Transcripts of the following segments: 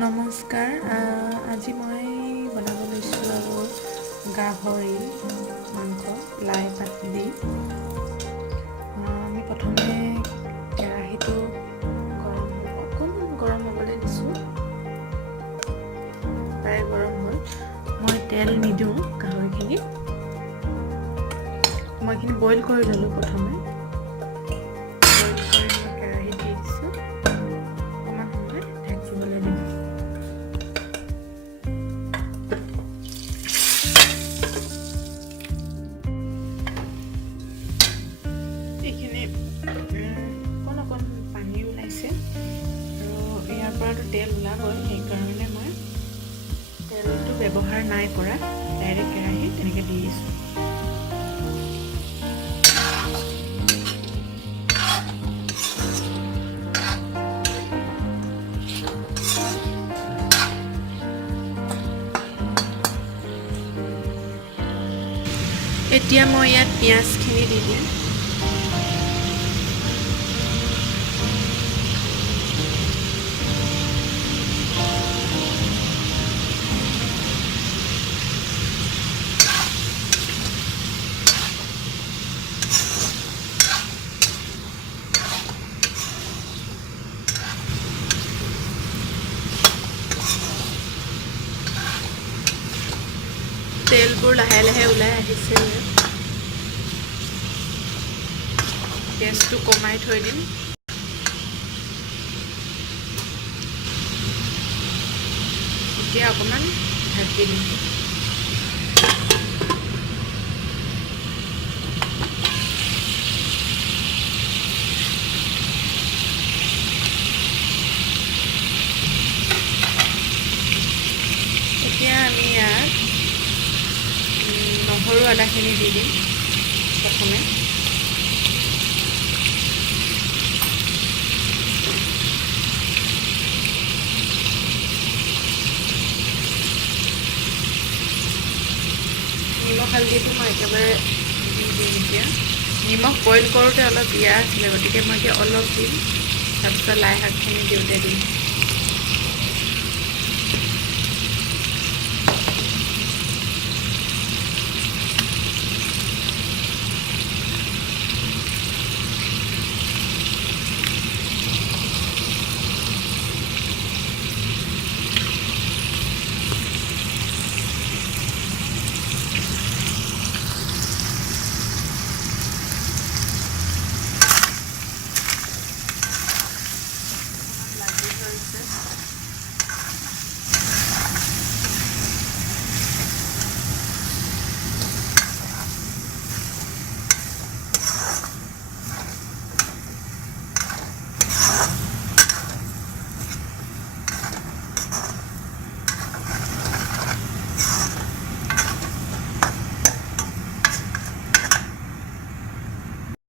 নমস্কাৰ। আজি মই বনাব লৈছোঁ আৰু গাহৰি মাংস লাই পাত দি। আমি প্ৰথমে কেৰাহীটো অকণমান গৰম হ'বলৈ দিছোঁ। প্ৰায় গৰম হ'ল। মই তেল নিদিওঁ গাহৰিখিনিত। মই এইখিনি বইল কৰি ল'লোঁ প্ৰথমে। বইল কৰি মই কেৰাহীত দি দিছোঁ। অকণমান সময় ঢাকিবলৈ দিম। এইখিনি অকণ পানী ওলাইছে আৰু ইয়াৰ পৰাতো তেল ওলাবই, সেইকাৰণে মই তেলটো ব্যৱহাৰ নাই কৰা, ডাইৰেক্ট কেৰাহীত তেনেকৈ দি দিছোঁ। এতিয়া মই ইয়াত পিঁয়াজখিনি দি দিম। তেলবোৰ লাহে লাহে ওলাই আহিছে। গেছটো কমাই থৈ দিম। এতিয়া অকণমান ঢাকি দিম। এতিয়া আমি ইয়াত নহৰু আদাখিনি দি দিম প্ৰথমে। নিমখ হালধিটো মই একেবাৰে দি দিম এতিয়া। নিমখ বইল কৰোঁতে অলপ দিয়া আছিলে, গতিকে মই এতিয়া অলপ দিম। তাৰপিছত লাই শাকখিনি দিওঁতে দিম।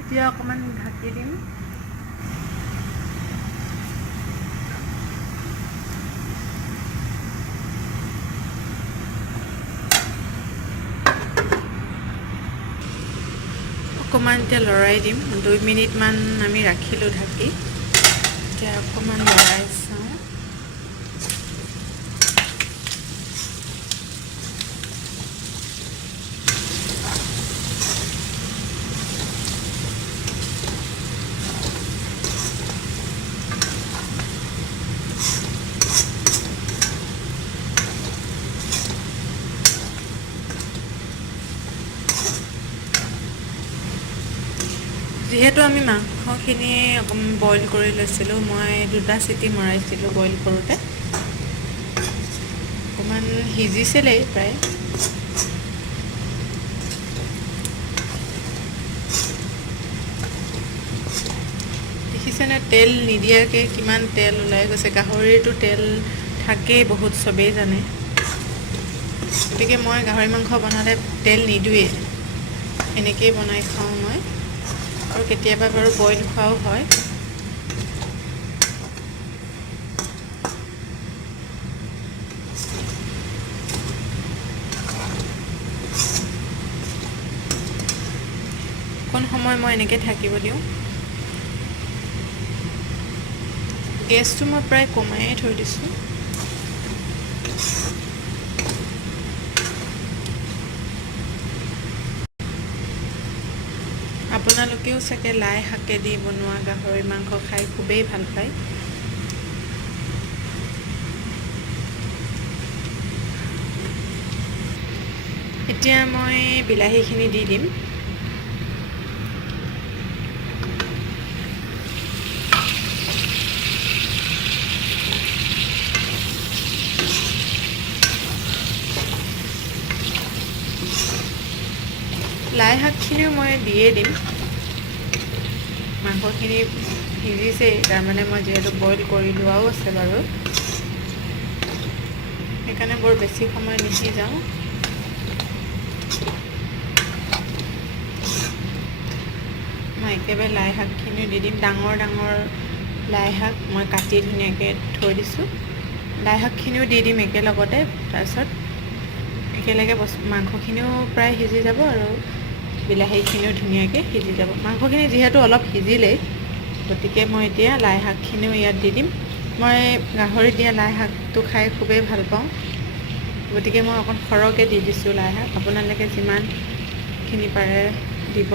এতিয়া অকণমান ঢাকি দিম। অকণমান এতিয়া লৰাই দিম। 2 মিনিটমান আমি ৰাখিলোঁ ঢাকি। এতিয়া অকণমান লৰাই চাওঁ। যিহেতু আমি মাংসখিনি অকণমান বইল কৰি লৈছিলোঁ, মই 2টা চিটি মৰাইছিলোঁ বইল কৰোঁতে। অকণমান সিজিছিলেই প্ৰায়। দেখিছেনে তেল নিদিয়াকৈ কিমান তেল ওলাই গৈছে। গাহৰিটো তেল থাকেই বহুত, চবেই জানে। গতিকে মই গাহৰি মাংস বনালে তেল নিদিওঁৱেই, এনেকৈয়ে বনাই খাওঁ মই। আৰু কেতিয়াবা বাৰু বইল খোৱাও হয়। অকণ সময় মই এনেকৈ থাকিব দিওঁ। গেছটো মই প্ৰায় কমাই থৈ দিছোঁ। আপোনালোকেও চাগে লাই শাকেদি বনোৱা গাহৰি মাংস খাই খুবেই ভাল পায়। এতিয়া মই বিলাহীখিনি দি দিম। লাই শাকখিনিও মই দিয়ে দিম। মাংসখিনি সিজিছেই, তাৰমানে মই যিহেতু বইল কৰি লোৱাও আছে বাৰু, সেইকাৰণে বৰ বেছি সময় নিসিজাওঁ। মই একেবাৰে লাই শাকখিনিও দি দিম। ডাঙৰ ডাঙৰ লাই শাক মই কাটি ধুনীয়াকৈ থৈ দিছোঁ। লাই শাকখিনিও দি দিম একেলগতে। তাৰপিছত একেলগে মাংসখিনিও প্ৰায় সিজি যাব আৰু বিলাহীখিনিও ধুনীয়াকৈ সিজি যাব। মাংসখিনি যিহেতু অলপ সিজিলেই, গতিকে মই এতিয়া লাই শাকখিনিও ইয়াত দি দিম। মই গাহৰি দিয়া লাই শাকটো খাই খুবেই ভাল পাওঁ, গতিকে মই অকণ সৰহকৈ দি দিছোঁ লাই শাক। আপোনালোকে যিমানখিনি পাৰে দিব,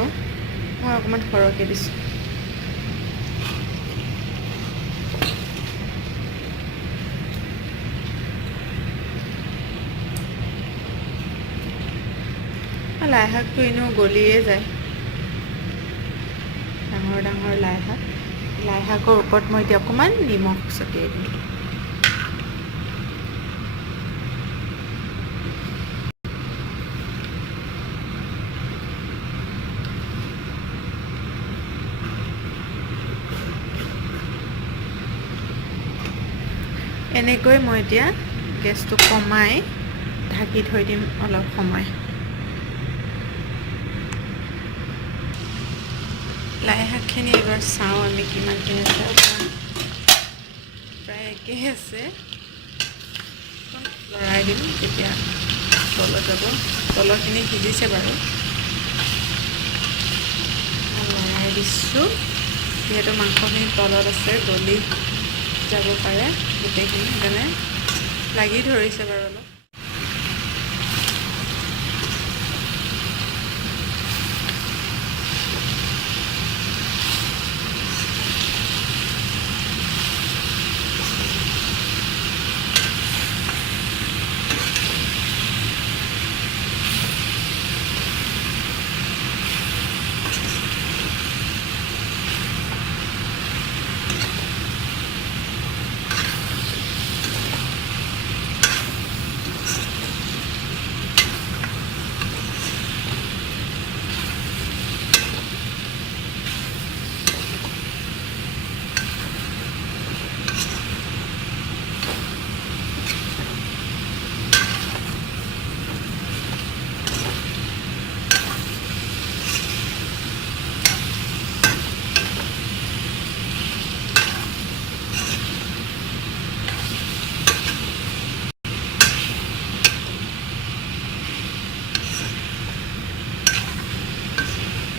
মই অকণমান সৰহকৈ দিছোঁ। লাই শাকটো এনেও গলিয়ে যায়, ডাঙৰ ডাঙৰ লাই শাক। লাই শাকৰ ওপৰত মই এতিয়া অকণমান নিমখ ছটিয়াই দিম। এনেকৈ মই এতিয়া গেছটো কমাই ঢাকি থৈ দিম অলপ সময়। লাই শাকখিনি এবাৰ চাওঁ আমি কিমানখিনি আছে। প্ৰায় একেই আছে। লৰাই দিম তেতিয়া তলত যাব। তলৰখিনি সিজিছে বাৰু, লৰাই দিছোঁ। যিহেতু মাংসখিনি তলত আছে, গলি যাব পাৰে গোটেইখিনি, সেইকাৰণে লাগি ধৰিছে বাৰু অলপ।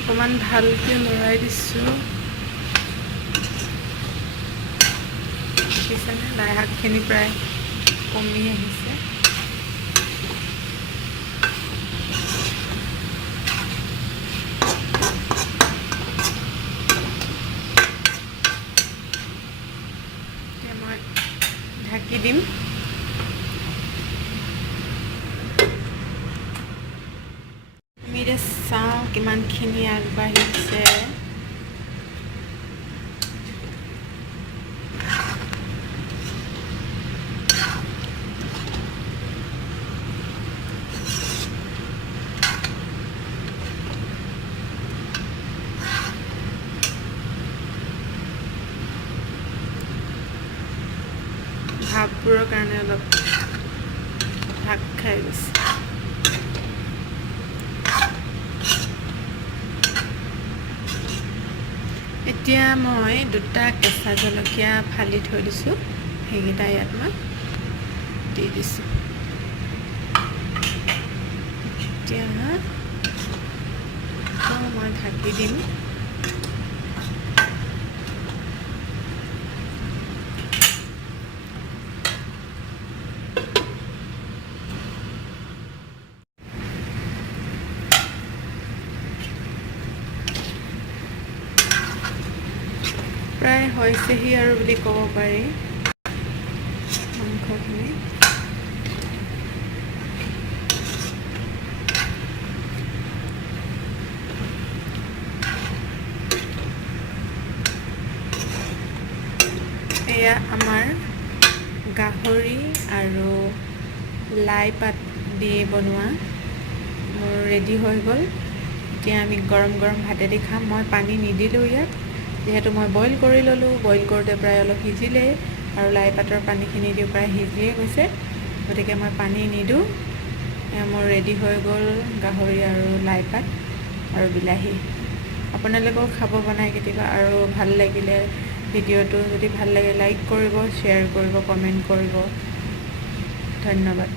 অকণমান ভালকৈ লৰাই দিছোঁ। দেখিছেনে, লাই শাকখিনি প্ৰায় কমি আহিছে। এতিয়া মই ঢাকি দিম। আমি এতিয়া চাওঁ কিমানখিনি আগবাঢ়িছে। ভাপবোৰৰ কাৰণে অলপ ঢাক খাই গৈছে। এতিয়া মই 2টা কেঁচা জলকীয়া ফালি থৈ দিছোঁ, সেইকেইটা ইয়াত মই দি দিছোঁ। এতিয়া মই ঢাকি দিম। হৈছেহি আৰু বুলি ক'ব পাৰি মাংসখিনি। এয়া আমাৰ গাহৰি আৰু লাই পাত দি বনোৱা মোৰ ৰেডি হৈ গ'ল। এতিয়া আমি গৰম গৰম ভাতেদি খাম। মই পানী নিদিলোঁ ইয়াত, যিহেতু মই বইল কৰি ল'লোঁ। বইল কৰোঁতে প্ৰায় অলপ সিজিলেই আৰু লাই পাতৰ পানীখিনি দি প্ৰায় সিজিয়ে গৈছে, গতিকে মই পানী নিদিওঁ। মোৰ ৰেডি হৈ গ'ল গাহৰি আৰু লাই পাত আৰু বিলাহী। আপোনালোকেও খাব বনাই কেতিয়াবা। আৰু ভাল লাগিলে ভিডিঅ'টো যদি ভাল লাগে লাইক কৰিব, শ্বেয়াৰ কৰিব, কমেণ্ট কৰিব। ধন্যবাদ।